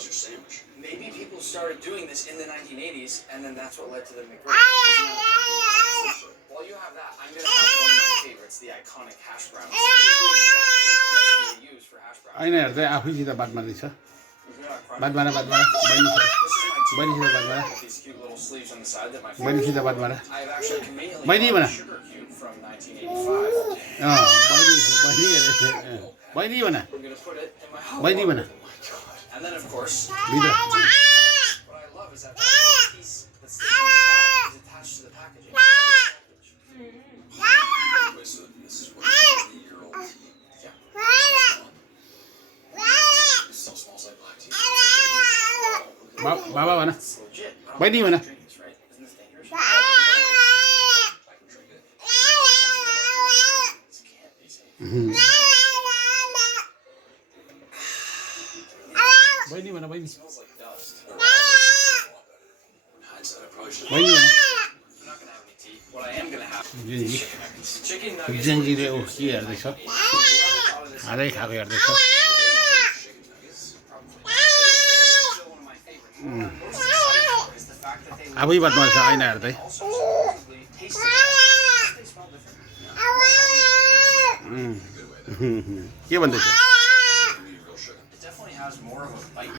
Your sandwich. Maybe people started doing this in the 1980s, and then that's what led to the McGriddle. While you have that, I'm gonna have one of my favorites, the iconic hash browns. This is the exact same recipe they use for hash browns. होइन हेर्दै आफैसित बात मार्दैछ बात मार This is my बहिनीसित बात मार with these cute little sleeves on the side that my बहिनीसित बात मार I've actually conveniently बहिनी bought बना a sugar cube from 1985. बहिनी बना I'm gonna put it in my hot बहिनी water. बना And then of course, भित्र what I love is that little piece that sits on top is attached to the packaging. Wait, so this is what 80-year-old tea? Yeah. It still smells like black tea. बाबा बना It's legit. I don't बहिनी think I बना should drink this, right? Isn't this dangerous? I can drink it. This can't be safe. बहिनी बना बहिनी It smells like dust. Hindsight, I probably should. बहिनी बना I'm not gonna have any tea. What I am gonna have is chicken nuggets. जेन्जीले ऊ के हेर्दैछ हालै खाएको हेर्दैछ Chicken nuggets, probably. Is the fact that they आफै बात मार्छ आइना हेर्दै also supposedly taste different. They smell different. के भन्दैछ